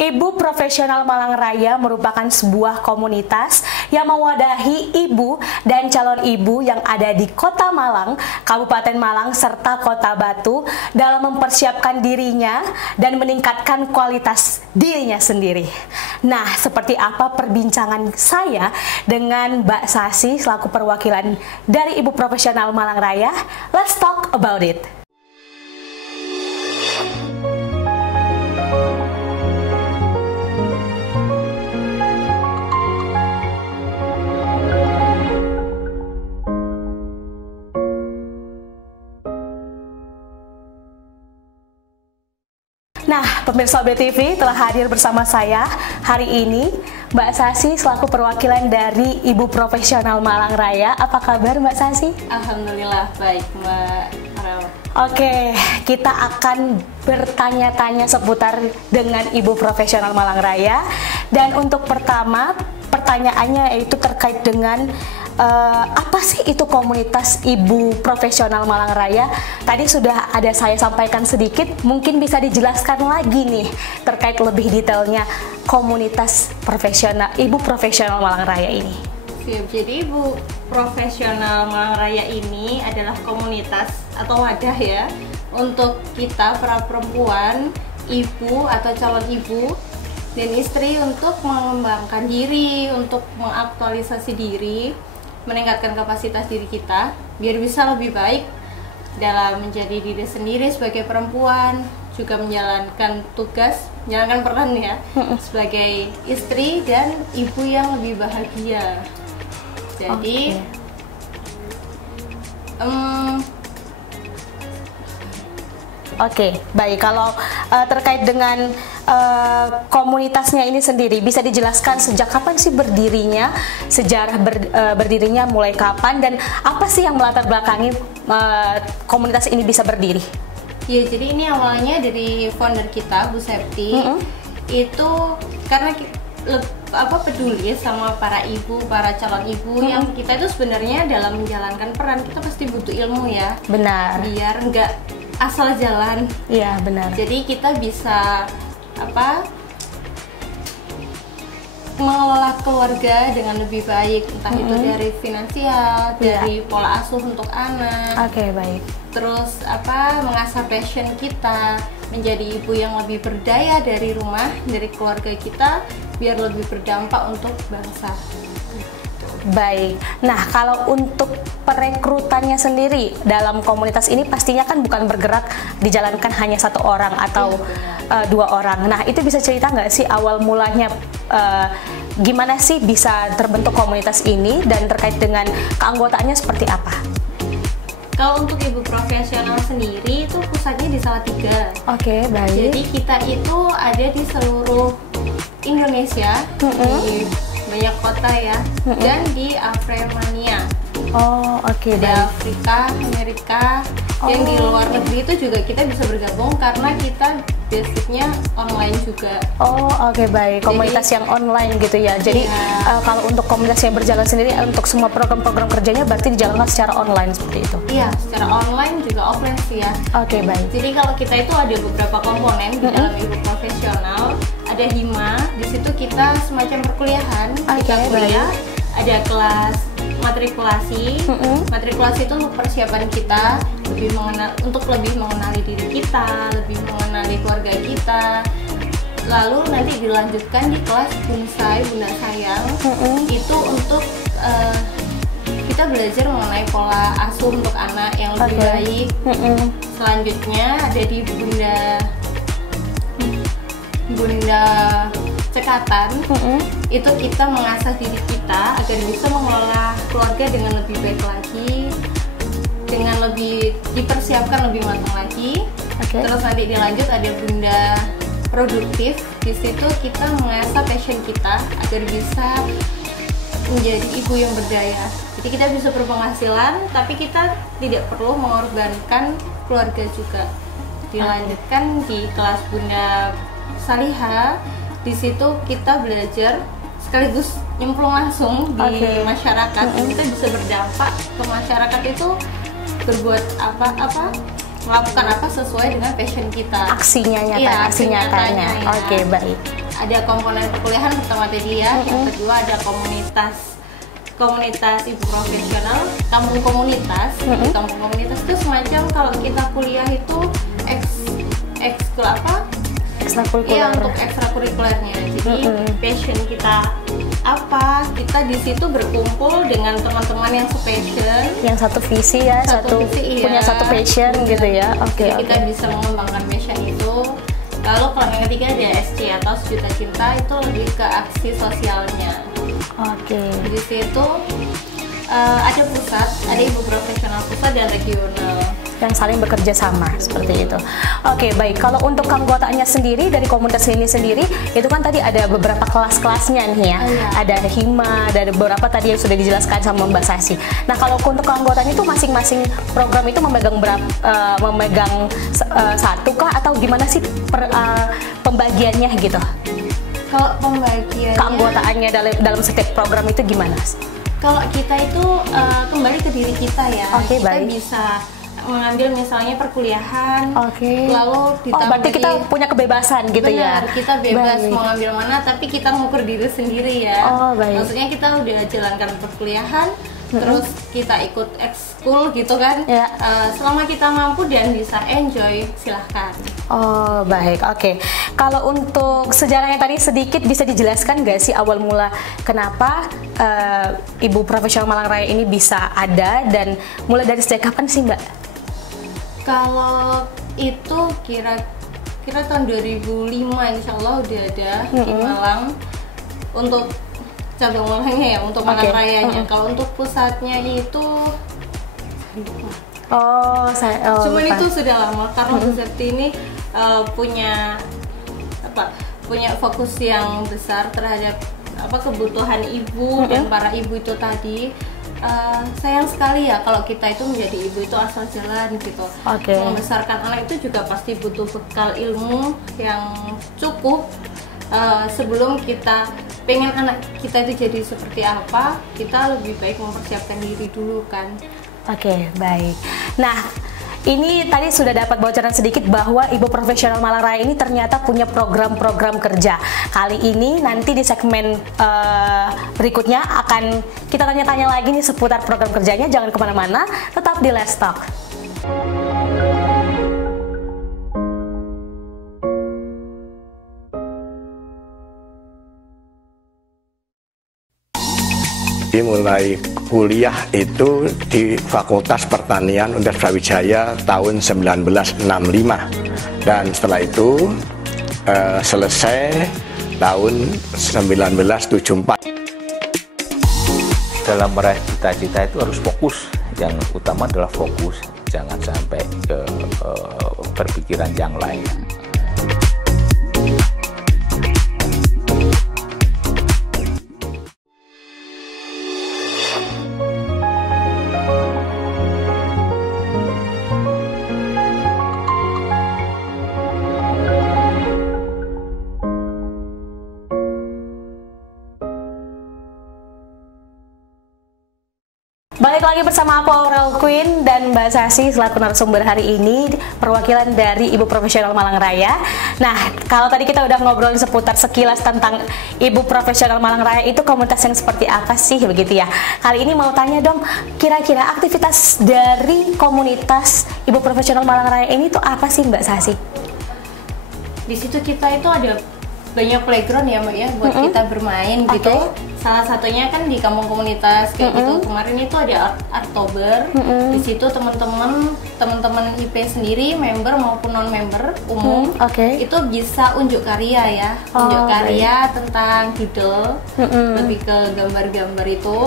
Ibu Profesional Malang Raya merupakan sebuah komunitas yang mewadahi ibu dan calon ibu yang ada di Kota Malang, Kabupaten Malang, serta Kota Batu dalam mempersiapkan dirinya dan meningkatkan kualitas dirinya sendiri. Nah, seperti apa perbincangan saya dengan Mbak Sasi selaku perwakilan dari Ibu Profesional Malang Raya? Let's talk about it. Nah, pemirsa BTV telah hadir bersama saya hari ini Mbak Sasi selaku perwakilan dari Ibu Profesional Malang Raya. Apa kabar Mbak Sasi? Alhamdulillah baik Mbak Rao. Oke, kita akan bertanya-tanya seputar dengan Ibu Profesional Malang Raya. Dan untuk pertama, pertanyaannya yaitu terkait dengan apa sih itu komunitas Ibu Profesional Malang Raya? Tadi sudah ada saya sampaikan sedikit, mungkin bisa dijelaskan lagi nih terkait lebih detailnya komunitas profesional Ibu Profesional Malang Raya ini. Jadi Ibu Profesional Malang Raya ini adalah komunitas atau wadah ya untuk kita para perempuan, ibu atau calon ibu dan istri untuk mengembangkan diri, untuk mengaktualisasi diri, meningkatkan kapasitas diri kita biar bisa lebih baik dalam menjadi diri sendiri sebagai perempuan, juga menjalankan tugas, menjalankan peran ya sebagai istri dan ibu yang lebih bahagia. Jadi Oke, baik. Kalau terkait dengan komunitasnya ini sendiri, bisa dijelaskan sejak kapan sih berdirinya, sejarah berdirinya mulai kapan, dan apa sih yang melatar belakangi komunitas ini bisa berdiri? Ya, jadi ini awalnya dari founder kita, Bu Septi. Itu karena peduli sama para ibu, para calon ibu yang kita itu sebenarnya dalam menjalankan peran kita pasti butuh ilmu ya. Benar. Biar nggak asal jalan. Iya, benar. Jadi kita bisa mengelola keluarga dengan lebih baik, entah itu dari finansial, dari pola asuh untuk anak. Oke, baik. Terus mengasah passion kita menjadi ibu yang lebih berdaya dari rumah, dari keluarga kita, biar lebih berdampak untuk bangsa. Baik. Nah, kalau untuk perekrutannya sendiri dalam komunitas ini pastinya kan bukan bergerak dijalankan hanya satu orang atau dua orang. Nah, itu bisa cerita nggak sih awal mulanya gimana sih bisa terbentuk komunitas ini dan terkait dengan keanggotaannya seperti apa? Kalau untuk Ibu Profesional sendiri itu pusatnya di Salatiga. Oke, baik. Jadi kita itu ada di seluruh Indonesia, di banyak kota ya, dan di Afrimania. Oh, oke. Di Afrika, Amerika, yang di luar negeri itu juga kita bisa bergabung karena kita basicnya online juga. Oh, oke, baik. Komunitas yang online gitu ya. Jadi kalau untuk komunitas yang berjalan sendiri, untuk semua program-program kerjanya berarti dijalankan secara online seperti itu? Iya, secara online juga offline sih ya. Oke, baik. Jadi kalau kita itu ada beberapa komponen di dalam Ibu Profesional. Ada Hima, di situ kita semacam perkuliahan, kita kuliah, ada kelas matrikulasi. Matrikulasi itu persiapan kita untuk lebih mengenali diri kita, lebih mengenali keluarga kita. Lalu nanti dilanjutkan di kelas Bunsai, Bunda Sayang. Itu untuk kita belajar mengenai pola asuh untuk anak yang lebih baik. Selanjutnya ada di Bunda Cekatan. Itu kita mengasah diri kita agar bisa mengelola keluarga dengan lebih baik lagi, dengan lebih dipersiapkan lebih matang lagi. Terus nanti dilanjut ada Bunda Produktif. Di situ kita mengasah passion kita agar bisa menjadi ibu yang berdaya. Jadi kita bisa berpenghasilan, tapi kita tidak perlu mengorbankan keluarga juga. Dilanjutkan di kelas Bunda Saliha. Di situ kita belajar sekaligus nyemplung langsung di masyarakat. Kita bisa berdampak ke masyarakat itu, berbuat melakukan apa sesuai dengan passion kita. Aksinya nyata, aksi nyatanya. Oke, baik. ada komponen perkuliahan pertama tadi ya. Yang kedua ada komunitas ibu profesional, kampung komunitas. Di kampung komunitas itu semacam kalau kita kuliah itu ekskul apa? Ekstrakurikuler. Iya, untuk ekstrakurikulernya. Jadi passion kita apa? Kita di situ berkumpul dengan teman-teman yang sepassion, yang satu visi ya, visi, punya satu passion gitu ya. Oke. Kita bisa mengembangkan passion itu. Lalu kalau yang ketiga ada SC atau Sejuta Cinta, itu lebih ke aksi sosialnya. Oke. Di situ ada pusat, ada ibu profesional pusat dan regional yang saling bekerja sama seperti itu. Oke, baik. Kalau untuk keanggotaannya sendiri dari komunitas ini sendiri, itu kan tadi ada beberapa kelas-kelasnya nih ya. Ada hima, ada beberapa tadi yang sudah dijelaskan sama Mbak Sasi. Nah, kalau untuk keanggotaan itu masing-masing program itu memegang satu kah atau gimana sih pembagiannya gitu? Kalau pembagiannya, keanggotaannya dalam setiap program itu gimana? Kalau kita itu kembali ke diri kita ya. Oke, kita baik. Bisa mengambil misalnya perkuliahan, lalu ditambah berarti kita punya kebebasan gitu. Benar, ya. kita bebas mau ngambil mana, tapi kita ngukur diri sendiri ya. Maksudnya kita udah jalankan perkuliahan, terus kita ikut ekskul gitu kan. Selama kita mampu dan bisa enjoy, silahkan. Oh, baik. Oke. Kalau untuk sejarahnya tadi sedikit bisa dijelaskan nggak sih awal mula kenapa Ibu Profesional Malang Raya ini bisa ada dan mulai dari sejak kapan sih, Mbak? Kalau itu kira tahun 2005 insya Allah udah ada di Malang untuk cabang Malangnya ya, untuk Malang Rayanya. Kalau untuk pusatnya itu cuman itu sudah lama karena pusat ini punya fokus yang besar terhadap kebutuhan ibu dan para ibu itu tadi. Sayang sekali ya kalau kita itu menjadi ibu itu asal jalan gitu. Membesarkan anak itu juga pasti butuh bekal ilmu yang cukup. Sebelum kita pengen anak kita itu jadi seperti apa, kita lebih baik mempersiapkan diri dulu kan. Oke, baik. Nah, ini tadi sudah dapat bocoran sedikit bahwa Ibu Profesional Malang Raya ini ternyata punya program-program kerja. Kali ini nanti di segmen berikutnya akan kita tanya-tanya lagi nih seputar program kerjanya. Jangan kemana-mana, tetap di Let's Talk. Mulai kuliah itu di Fakultas Pertanian Universitas Brawijaya tahun 1965 dan setelah itu selesai tahun 1974. Dalam meraih cita-cita itu harus fokus, yang utama adalah fokus, jangan sampai berpikiran yang lain. Balik lagi bersama aku Aurel Queen dan Mbak Sasi selaku narasumber hari ini, perwakilan dari Ibu Profesional Malang Raya. Nah, kalau tadi kita udah ngobrol seputar sekilas tentang Ibu Profesional Malang Raya itu komunitas yang seperti apa sih begitu ya. Kali ini mau tanya dong, kira-kira aktivitas dari komunitas Ibu Profesional Malang Raya ini tuh apa sih Mbak Sasi? Di situ kita itu ada banyak playground ya Mbak ya buat kita bermain gitu. Salah satunya kan di kampung komunitas kayak gitu. Kemarin itu ada Oktober. Di situ teman-teman IP sendiri, member maupun non member umum itu bisa unjuk karya ya. Unjuk karya tentang doodle, lebih ke gambar-gambar itu.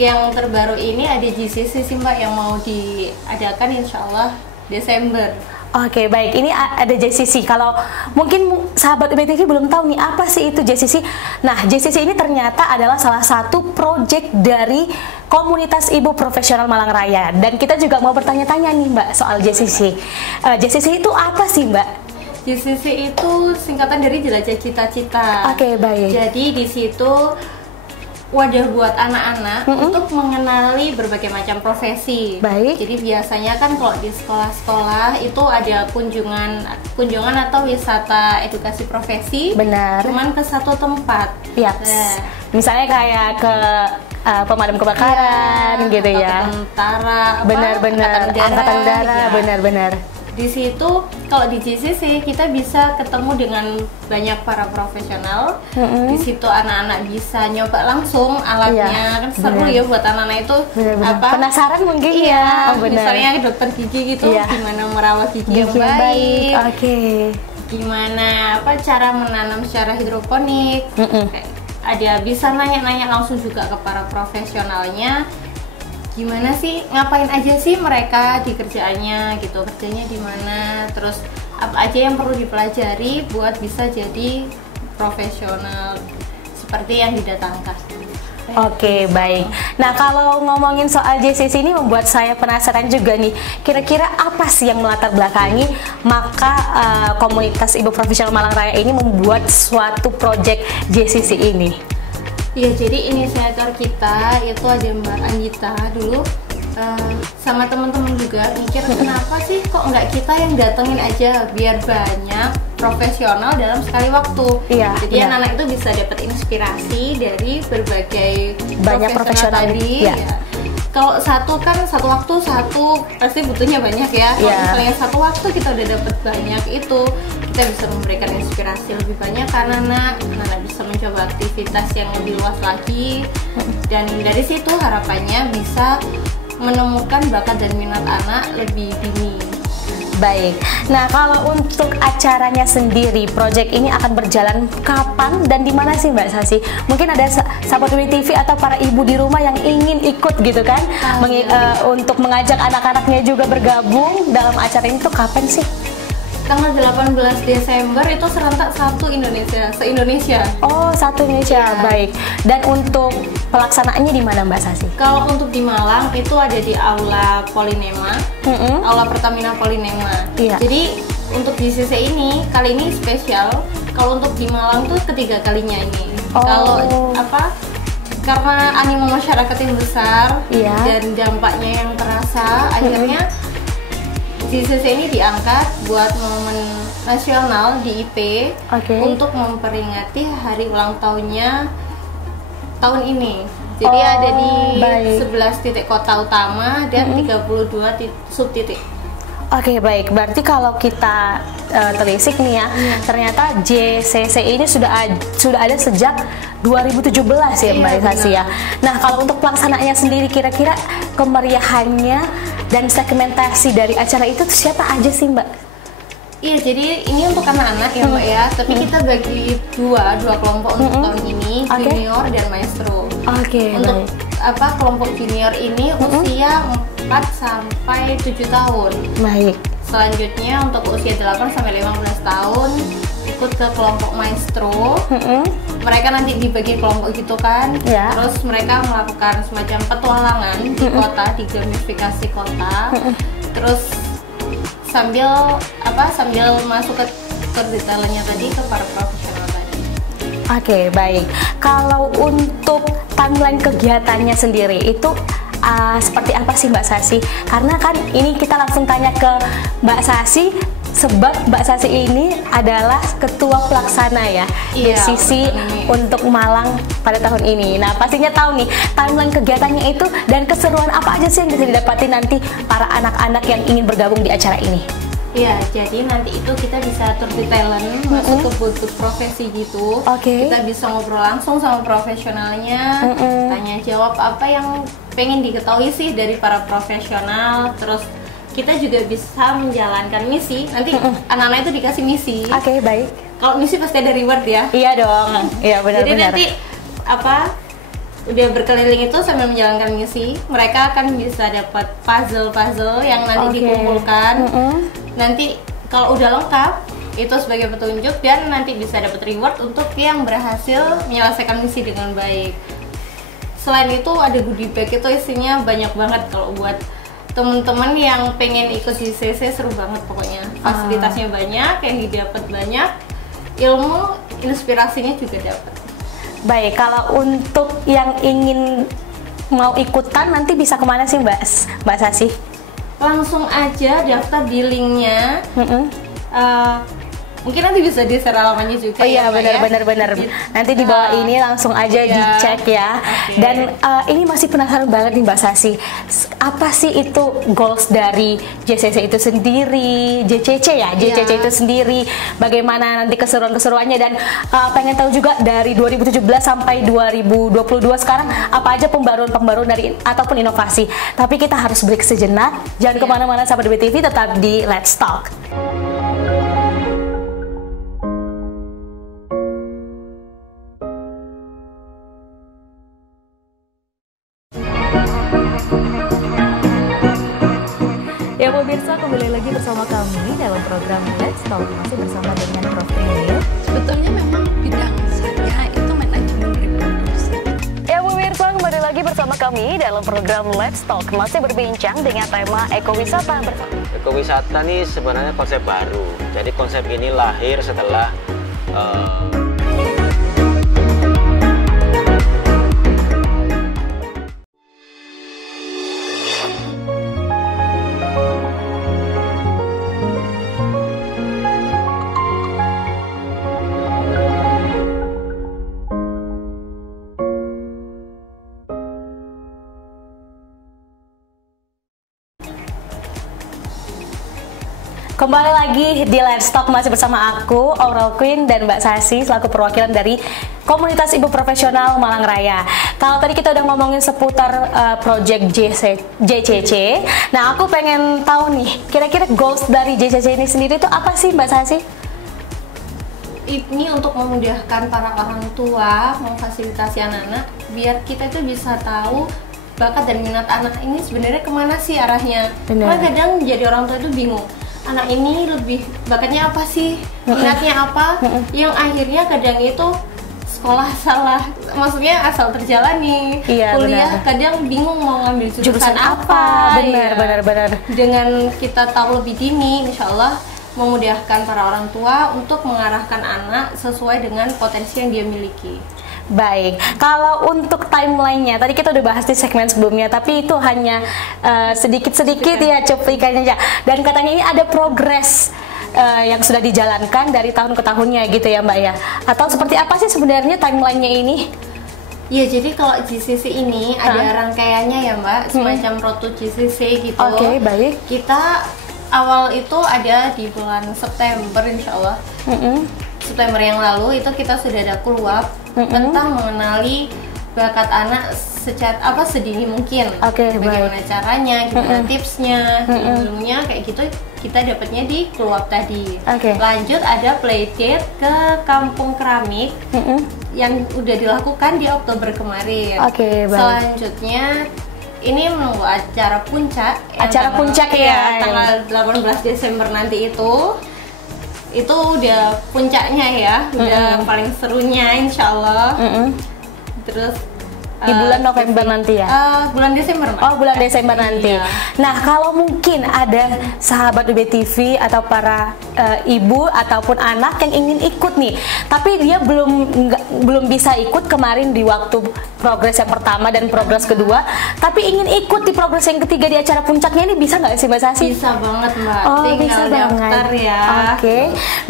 Yang terbaru ini ada GCC sih Mbak yang mau diadakan insya Allah Desember. Oke, baik. Ini ada JCC. Kalau mungkin sahabat BTV belum tahu nih apa sih itu JCC. Nah, JCC ini ternyata adalah salah satu proyek dari komunitas Ibu Profesional Malang Raya. Dan kita juga mau bertanya-tanya nih Mbak soal JCC. JCC itu apa sih Mbak? JCC itu singkatan dari Jelajah Cita-Cita. Oke, baik. Jadi di situ wadah buat anak-anak untuk mengenali berbagai macam profesi. Baik. Jadi biasanya kan kalau di sekolah-sekolah itu ada kunjungan atau wisata edukasi profesi. Benar. Cuman ke satu tempat. Iya. Nah, Misalnya kayak ke pemadam kebakaran gitu atau ya. ke tentara, Benar-benar angkatan udara, ya. benar-benar. Di situ kalau di JCC kita bisa ketemu dengan banyak para profesional. Di situ anak-anak bisa nyoba langsung alatnya. Iya, Kan seru benar. ya buat anak-anak itu. Benar-benar. Apa? Penasaran mungkin Iya, ya. Oh, benar. misalnya dokter gigi gitu, Iya. gimana merawat gigi yang Gigi yang baik, Oke. gimana cara menanam secara hidroponik. Ada bisa nanya-nanya langsung juga ke para profesionalnya. Gimana sih, ngapain aja sih mereka di kerjaannya gitu, kerjanya di mana, terus apa aja yang perlu dipelajari buat bisa jadi profesional seperti yang didatangkan. Oke, baik. Nah, kalau ngomongin soal JCC ini membuat saya penasaran juga nih. Kira-kira apa sih yang melatar belakangi maka komunitas Ibu Profesional Malang Raya ini membuat suatu proyek JCC ini? Ya, jadi inisiator kita itu ada Mbak Anggita dulu sama teman-teman juga mikir kenapa sih kok nggak kita yang datengin aja biar banyak profesional dalam sekali waktu. Iya, Jadi iya. anak-anak itu bisa dapat inspirasi dari berbagai Banyak profesional tadi. iya. Ya. Kalau satu waktu pasti butuhnya banyak ya. Kalau Iya. misalnya satu waktu kita udah dapat banyak itu, kita bisa memberikan inspirasi lebih banyak karena anak-anak bisa mencoba aktivitas yang lebih luas lagi, dan dari situ harapannya bisa menemukan bakat dan minat anak lebih dini. Baik. Nah, kalau untuk acaranya sendiri, proyek ini akan berjalan kapan dan di mana sih Mbak Sasi? Mungkin ada sahabat Umi TV atau para ibu di rumah yang ingin ikut gitu kan, untuk mengajak anak-anaknya juga bergabung dalam acara ini tuh kapan sih? Tanggal 18 Desember itu serentak se-Indonesia. Oh, satu Indonesia. Ya. Baik. Dan untuk pelaksanaannya di mana Mbak Sasi? Kalau untuk di Malang itu ada di Aula Polinema, Aula Pertamina Polinema. Iya. Jadi untuk di JCC ini kali ini spesial. Kalau untuk di Malang tuh ketiga kalinya ini. Oh. Kalau karena animo masyarakat yang besar Iya. dan dampaknya yang terasa, akhirnya JCC ini diangkat buat momen nasional di IP Oke. untuk memperingati hari ulang tahunnya tahun ini. Jadi Oh, ada di baik. 11 titik kota utama dan 32 subtitik. Oke, baik. Berarti kalau kita telisik nih ya, ternyata JCC ini sudah ada sejak 2017 ya Mbak Iya, Sasi ya. Nah, kalau untuk pelaksanaannya sendiri kira-kira kemeriahannya dan segmentasi dari acara itu siapa aja sih Mbak? Iya, jadi ini untuk anak-anak ya Mbak ya, tapi kita bagi dua kelompok untuk tahun ini, Oke. junior dan maestro. Oke, Untuk baik. kelompok junior ini usia 4 sampai 7 tahun. Baik. Selanjutnya untuk usia 8 sampai 15 tahun ikut ke kelompok maestro. Mereka nanti dibagi kelompok gitu kan. Ya. Terus mereka melakukan semacam petualangan di kota, di gamifikasi kota. Terus sambil masuk ke detailnya tadi ke para profesional tadi. Oke, baik. Kalau untuk timeline kegiatannya sendiri itu seperti apa sih Mbak Sasi? Karena kan ini kita langsung tanya ke Mbak Sasi, sebab Mbak Sasi ini adalah ketua pelaksana ya Iya, JCC betul. untuk Malang pada tahun ini. Nah, pastinya tahu nih timeline kegiatannya itu dan keseruan apa aja sih yang bisa didapati nanti para anak-anak yang ingin bergabung di acara ini. Iya, jadi nanti itu kita bisa tour di talent, masuk ke booth profesi gitu. Oke. Kita bisa ngobrol langsung sama profesionalnya, tanya jawab apa yang pengen diketahui sih dari para profesional. Terus kita juga bisa menjalankan misi. Nanti anak-anak itu dikasih misi. Oke, baik. Kalau misi pasti ada reward ya. Iya dong. Iya, Jadi benar-benar. nanti udah berkeliling itu sambil menjalankan misi, mereka akan bisa dapat puzzle yang nanti Oke. dikumpulkan. Nanti kalau udah lengkap itu sebagai petunjuk, dan nanti bisa dapat reward untuk yang berhasil menyelesaikan misi dengan baik. Selain itu ada goodie bag, itu isinya banyak banget. Kalau buat teman-teman yang pengen ikut di JCC seru banget pokoknya. Fasilitasnya banyak, yang didapat banyak, ilmu inspirasinya juga dapat. Baik, kalau untuk yang ingin mau ikutan nanti bisa kemana sih Mbak Sasi? Langsung aja daftar di linknya. Mungkin nanti bisa di-share alamannya juga. Oh iya, ya, benar. Nanti di bawah ini langsung aja dicek ya. Okay. Dan ini masih penasaran banget nih Mbak Sasi. Apa sih itu goals dari JCC itu sendiri, JCC ya, JCC itu sendiri. Bagaimana nanti keseruan-keseruannya dan pengen tahu juga dari 2017 sampai 2022 sekarang apa aja pembaruan-pembaruan dari ataupun inovasi. Tapi kita harus break sejenak. Jangan kemana-mana sahabat BTV, tetap di Let's Talk. Ya pemirsa, kembali lagi bersama kami dalam program Let's Talk, masih bersama dengan Prof. Trinil. Sebetulnya memang bidang saya itu manajemen reproduksi. Ya pemirsa, kembali lagi bersama kami dalam program Let's Talk, masih berbincang dengan tema ekowisata. Ekowisata ini sebenarnya konsep baru. Jadi konsep ini lahir setelah Kembali lagi di Let's Talk, masih bersama aku, Aurel Queen, dan Mbak Sasi selaku perwakilan dari Komunitas Ibu Profesional Malang Raya. Kalau tadi kita udah ngomongin seputar project JCC, nah aku pengen tahu nih, kira-kira goals dari JCC ini sendiri itu apa sih Mbak Sasi? Ini untuk memudahkan para orang tua, memfasilitasi anak-anak, biar kita itu bisa tahu bakat dan minat anak ini sebenarnya kemana sih arahnya. Karena kadang jadi orang tua itu bingung, anak ini lebih bakatnya apa sih, minatnya apa, yang akhirnya kadang itu sekolah salah, maksudnya asal terjalani, kuliah kadang bingung mau ngambil jurusan apa. Benar. Dengan kita tahu lebih dini, insya Allah memudahkan para orang tua untuk mengarahkan anak sesuai dengan potensi yang dia miliki. Baik, kalau untuk timelinenya, tadi kita udah bahas di segmen sebelumnya, tapi itu hanya sedikit-sedikit ya, cuplikannya aja. Dan katanya ini ada progres yang sudah dijalankan dari tahun ke tahunnya gitu ya Mbak ya? Atau seperti apa sih sebenarnya timelinenya ini? Ya, jadi kalau GCC ini ada rangkaiannya ya Mbak, semacam Road to GCC gitu. Oke, baik. Kita awal itu ada di bulan September insya Allah. September yang lalu itu kita sudah ada keluar tentang mengenali bakat anak secara sedini mungkin. Bagaimana caranya, gimana tipsnya, ilmunya kayak gitu kita dapatnya di keluar tadi. Lanjut ada playdate ke Kampung Keramik yang udah dilakukan di Oktober kemarin. Selanjutnya ini menunggu acara puncak. Tanggal 18 Desember nanti itu udah puncaknya ya, udah paling serunya insya Allah. Terus di bulan November nanti ya? Bulan Desember Mbak. Oh, bulan Desember nanti. Nah, kalau mungkin ada sahabat BTV atau para ibu ataupun anak yang ingin ikut nih, tapi dia belum bisa ikut kemarin di waktu progres yang pertama dan progres kedua, tapi ingin ikut di progres yang ketiga di acara puncaknya ini, bisa nggak sih Mbak Sasi? Bisa banget Mbak. Oh, tinggal bisa daftar ya.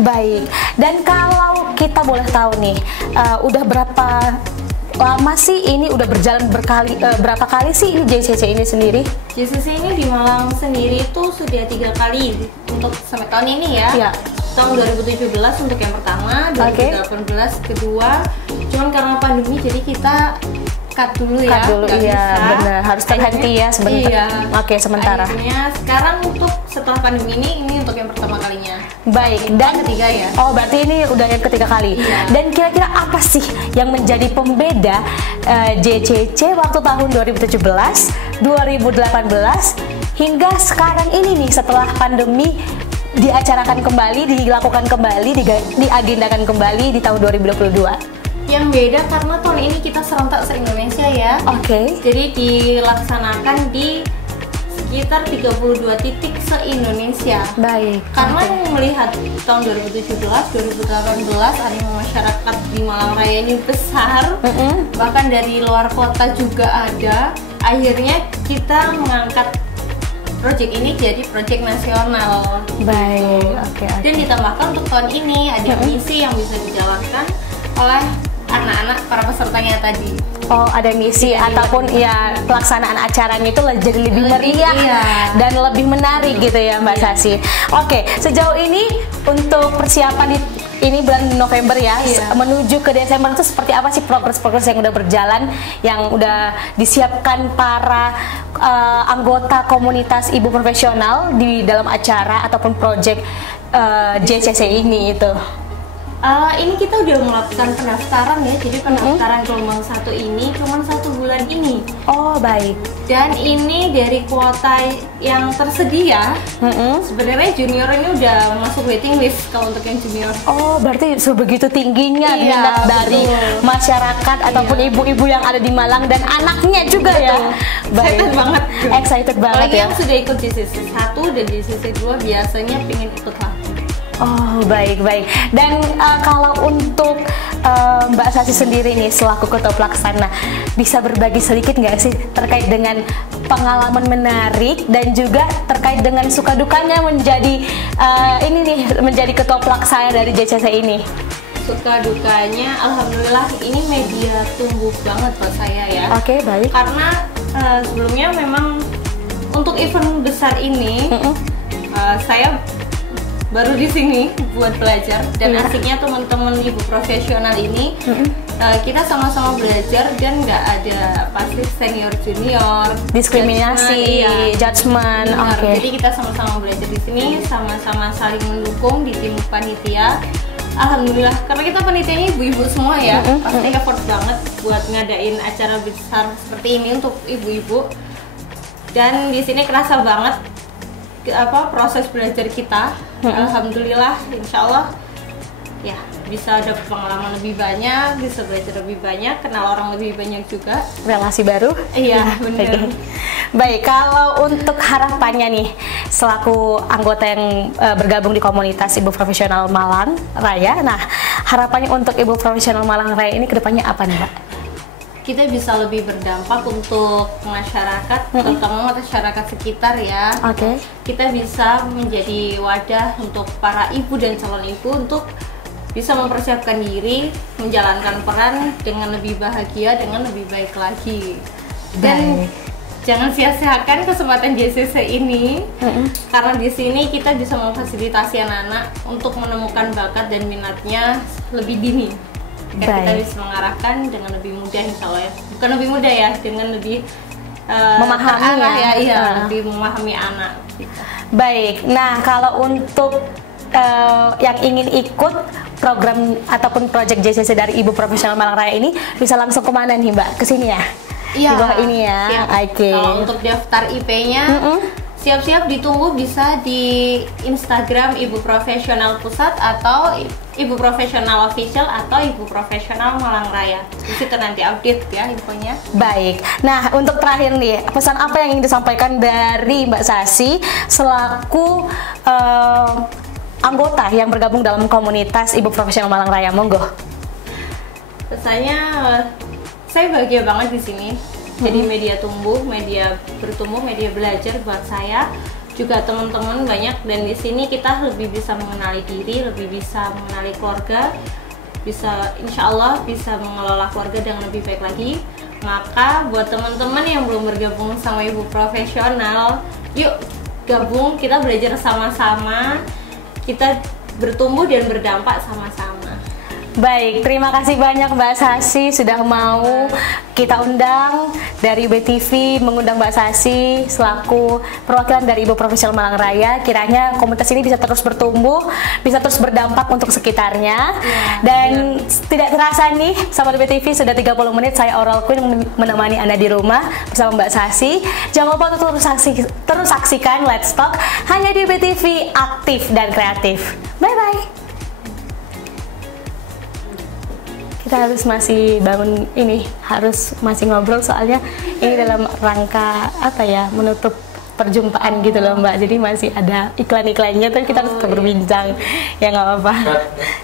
Baik. Dan kalau kita boleh tahu nih, udah berapa lama sih ini udah berjalan berapa kali sih ini JCC ini sendiri? JCC ini di Malang sendiri itu sudah 3 kali untuk sampai tahun ini ya. Tahun 2017 untuk yang pertama, 2018 kedua. Cuman karena pandemi jadi kita cut dulu ya. Benar, harus terhenti ya sebentar. Sementara. Akhirnya sekarang untuk setelah pandemi ini untuk yang pertama kalinya. Baik, dan ketiga ya. Oh, berarti ini udah yang ketiga kali. Dan kira-kira apa sih yang menjadi pembeda JCC waktu tahun 2017, 2018 hingga sekarang ini nih setelah pandemi diacarakan kembali, dilakukan kembali, diagendakan kembali di tahun 2022? Yang beda karena tahun ini kita serentak se-Indonesia ya. Jadi dilaksanakan di sekitar 32 titik se-Indonesia. Baik. Karena melihat tahun 2017-2018 animo masyarakat di Malang Raya ini besar, bahkan dari luar kota juga ada. Akhirnya kita mengangkat proyek ini jadi proyek nasional. Baik, oke. Dan ditambahkan untuk tahun ini ada misi yang bisa dijalankan oleh anak-anak para pesertanya tadi. Oh, ada misi ataupun ya pelaksanaan acaranya itu jadi lebih meriah dan lebih menarik gitu ya Mbak Sasi. Oke, sejauh ini untuk persiapan ini bulan November ya, menuju ke Desember itu seperti apa sih progres-progres yang udah berjalan, yang udah disiapkan para anggota komunitas ibu profesional di dalam acara ataupun proyek JCC ini itu? Ini kita udah melakukan pendaftaran ya, jadi pendaftaran gelombang 1 ini cuma 1 bulan ini. Oh baik. Dan ini dari kuota yang tersedia, sebenarnya junior ini udah masuk waiting list kalau untuk yang junior. Oh berarti sebegitu tingginya minat dari masyarakat ataupun ibu-ibu yang ada di Malang dan anaknya juga ya. Baik. Excited banget. Excited banget apalagi ya. Yang sudah ikut di sesi 1 dan di sesi 2 biasanya pengen ikut lagi. Oh baik-baik. Dan kalau untuk Mbak Sasi sendiri nih selaku ketua pelaksana, bisa berbagi sedikit nggak sih terkait dengan pengalaman menarik dan juga terkait dengan suka dukanya menjadi ini nih menjadi ketua pelaksana dari JCC ini? Suka dukanya, alhamdulillah ini media tumbuh banget buat saya ya. Oke, baik. Karena sebelumnya memang untuk event besar ini saya baru di sini buat belajar dan asiknya teman-teman ibu profesional ini kita sama-sama belajar dan nggak ada pasti senior junior diskriminasi, judgement. Oke. Jadi kita sama-sama belajar di sini, sama-sama saling mendukung di tim panitia. Alhamdulillah karena kita panitianya ibu-ibu semua ya, pasti effort banget buat ngadain acara besar seperti ini untuk ibu-ibu. Dan di sini kerasa banget proses belajar kita. Alhamdulillah, insya Allah ya bisa ada pengalaman lebih banyak, bisa belajar lebih banyak, kenal orang lebih banyak juga, relasi baru. Iya benar. Baik, kalau untuk harapannya nih selaku anggota yang bergabung di komunitas Ibu Profesional Malang Raya, nah harapannya untuk Ibu Profesional Malang Raya ini kedepannya apa nih Mbak? Kita bisa lebih berdampak untuk masyarakat, terutama masyarakat sekitar ya. Oke. Kita bisa menjadi wadah untuk para ibu dan calon ibu untuk bisa mempersiapkan diri, menjalankan peran dengan lebih bahagia, dengan lebih baik lagi. Dan jangan sia-siakan kesempatan JCC ini, karena di sini kita bisa memfasilitasi anak-anak untuk menemukan bakat dan minatnya lebih dini. Kita bisa mengarahkan dengan lebih mudah insya Allah ya. Bukan lebih mudah ya, dengan lebih memahami lebih memahami anak gitu. Baik, nah kalau untuk yang ingin ikut program ataupun proyek JCC dari Ibu Profesional Malang Raya ini bisa langsung kemana nih Mbak? Kesini ya? Iya. Di bawah ini ya? Oke. Kalau untuk daftar IP-nya siap-siap ditunggu bisa di Instagram Ibu Profesional Pusat atau Ibu Profesional Official atau Ibu Profesional Malang Raya. Di situ nanti update ya infonya. Baik. Nah, untuk terakhir nih, pesan apa yang ingin disampaikan dari Mbak Sasi selaku anggota yang bergabung dalam komunitas Ibu Profesional Malang Raya? Monggo. Pesannya saya bahagia banget di sini. Jadi media tumbuh, media bertumbuh, media belajar buat saya juga teman-teman banyak, dan di sini kita lebih bisa mengenali diri, lebih bisa mengenali keluarga, bisa insya Allah bisa mengelola keluarga dengan lebih baik lagi. Maka buat teman-teman yang belum bergabung sama Ibu Profesional, yuk gabung, kita belajar sama-sama, kita bertumbuh dan berdampak sama-sama. Baik, terima kasih banyak Mbak Sasi sudah mau kita undang dari BTV, mengundang Mbak Sasi selaku perwakilan dari Ibu Profesional Malang Raya. Kiranya komunitas ini bisa terus bertumbuh, bisa terus berdampak untuk sekitarnya. Dan tidak terasa nih, sahabat BTV, sudah 30 menit saya Oral Queen menemani Anda di rumah bersama Mbak Sasi. Jangan lupa untuk terus saksikan Let's Talk hanya di BTV, aktif dan kreatif. Bye-bye. Kita harus masih bangun ini, harus masih ngobrol soalnya ini dalam rangka apa ya, menutup perjumpaan gitu loh Mbak. Jadi masih ada iklan-iklannya, tapi kita harus tetap berbincang. Ya nggak apa-apa.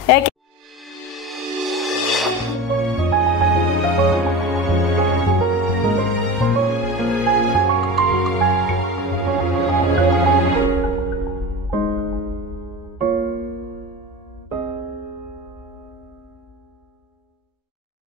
Ya,